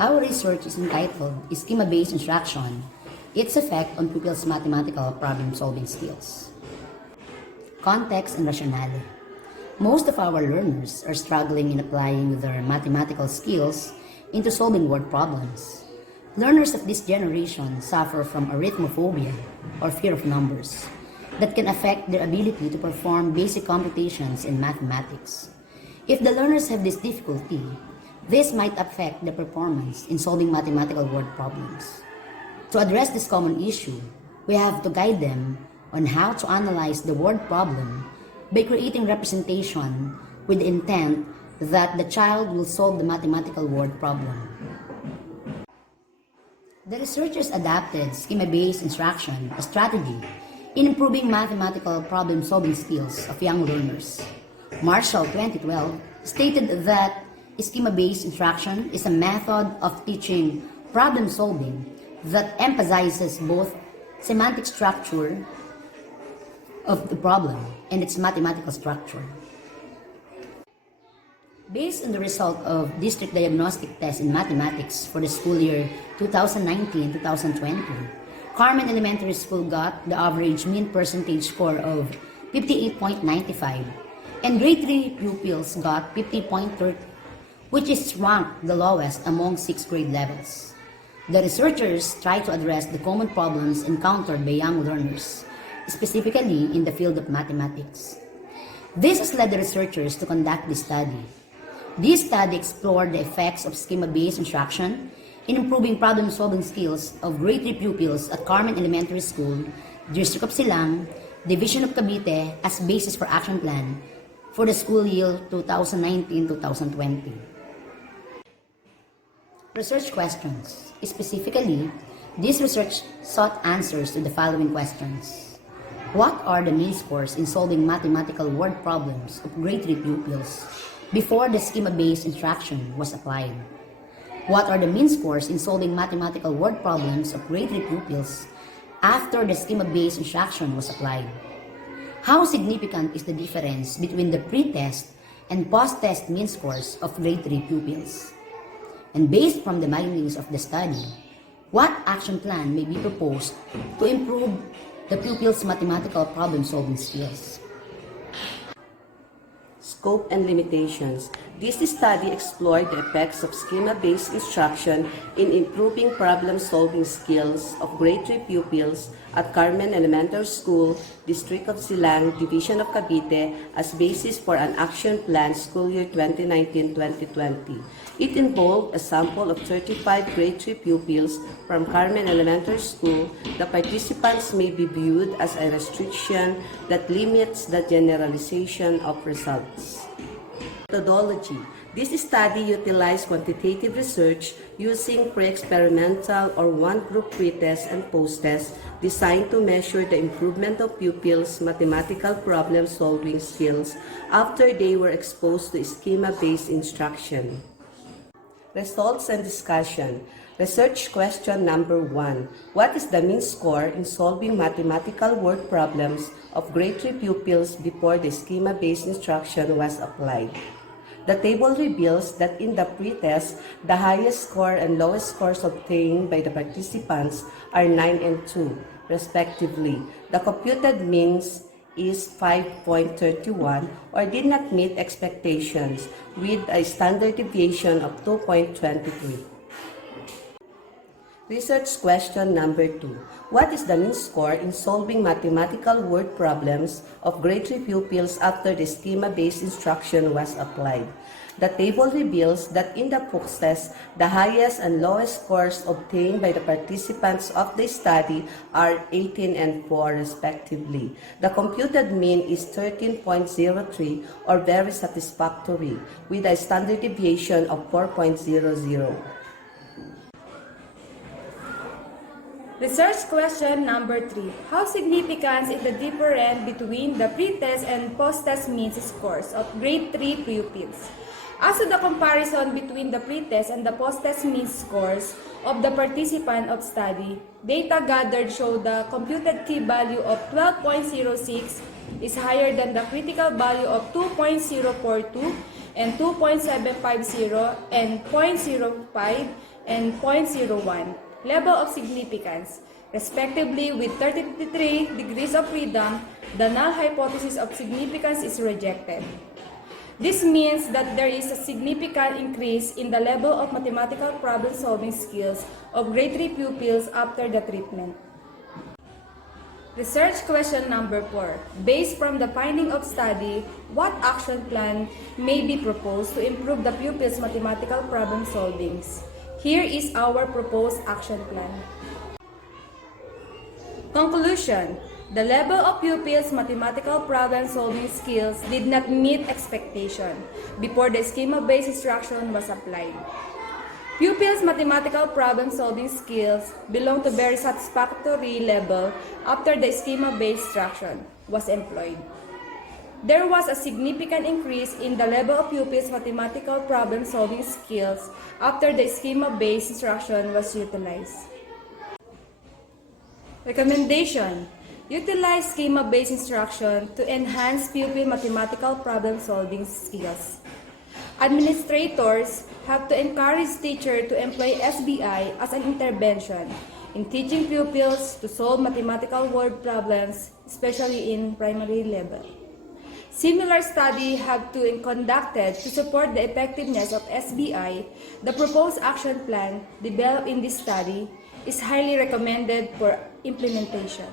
Our research is entitled Schema-Based Instruction, Its Effect on Pupils' Mathematical Problem-Solving Skills. Context and rationale. Most of our learners are struggling in applying their mathematical skills into solving word problems. Learners of this generation suffer from arithmophobia, or fear of numbers, that can affect their ability to perform basic computations in mathematics. If the learners have this difficulty, this might affect their performance in solving mathematical word problems. To address this common issue, we have to guide them on how to analyze the word problem by creating representation with the intent that the child will solve the mathematical word problem. The researchers adapted schema-based instruction, a strategy in improving mathematical problem-solving skills of young learners. Marshall 2012 stated that schema-based instruction is a method of teaching problem-solving that emphasizes both semantic structure of the problem and its mathematical structure. Based on the result of district diagnostic tests in mathematics for the school year 2019-2020, Carmen Elementary School got the average mean percentage score of 58.95, and grade 3 pupils got 50.30, which is ranked the lowest among 6th grade levels. The researchers tried to address the common problems encountered by young learners, specifically in the field of mathematics. This has led the researchers to conduct this study. This study explored the effects of schema-based instruction in improving problem-solving skills of grade 3 pupils at Carmen Elementary School, District of Silang, Division of Cavite as basis for action plan for the school year 2019-2020. Research questions. Specifically, this research sought answers to the following questions. What are the mean scores in solving mathematical word problems of grade 3 pupils before the schema-based instruction was applied? What are the mean scores in solving mathematical word problems of grade 3 pupils after the schema-based instruction was applied? How significant is the difference between the pre-test and post-test mean scores of grade 3 pupils? And based from the findings of the study, what action plan may be proposed to improve the pupils' mathematical problem-solving skills? Scope and limitations. This study explored the effects of schema-based instruction in improving problem-solving skills of grade 3 pupils at Carmen Elementary School, District of Silang, Division of Cavite as basis for an action plan school year 2019-2020. It involved a sample of 35 grade 3 pupils from Carmen Elementary School. The participants may be viewed as a restriction that limits the generalization of results. Methodology. This study utilized quantitative research using pre-experimental or one-group pre-test and post-test designed to measure the improvement of pupils' mathematical problem-solving skills after they were exposed to schema-based instruction. Results and discussion. Research question number 1. What is the mean score in solving mathematical word problems of grade 3 pupils before the schema-based instruction was applied? The table reveals that in the pre-test, the highest score and lowest scores obtained by the participants are 9 and 2, respectively. The computed means is 5.31 or did not meet expectations with a standard deviation of 2.23. Research question number 2. What is the mean score in solving mathematical word problems of grade 3 pupils after the schema-based instruction was applied? The table reveals that in the post-test, the highest and lowest scores obtained by the participants of the study are 18 and 4 respectively. The computed mean is 13.03 or very satisfactory with a standard deviation of 4.00. Research question number 3. How significant is the difference between the pre-test and post-test mean scores of grade 3 pupils? As to the comparison between the pre-test and the post-test mean scores of the participant of study, data gathered show the computed key-value of 12.06 is higher than the critical value of 2.042 and 2.750 and 0.05 and 0.01 level of significance, respectively. With 33 degrees of freedom, the null hypothesis of significance is rejected. This means that there is a significant increase in the level of mathematical problem-solving skills of grade 3 pupils after the treatment. Research question number 4. Based from the finding of study, what action plan may be proposed to improve the pupils' mathematical problem solvings? Here is our proposed action plan. Conclusion. The level of pupils' mathematical problem-solving skills did not meet expectation before the schema-based instruction was applied. Pupils' mathematical problem-solving skills belong to very satisfactory level after the schema-based instruction was employed. There was a significant increase in the level of pupils' mathematical problem-solving skills after the schema-based instruction was utilized. Recommendation: utilize schema-based instruction to enhance pupil mathematical problem-solving skills. Administrators have to encourage teachers to employ SBI as an intervention in teaching pupils to solve mathematical word problems, especially in primary level. Similar studies have to be conducted to support the effectiveness of SBI. The proposed action plan developed in this study is highly recommended for implementation.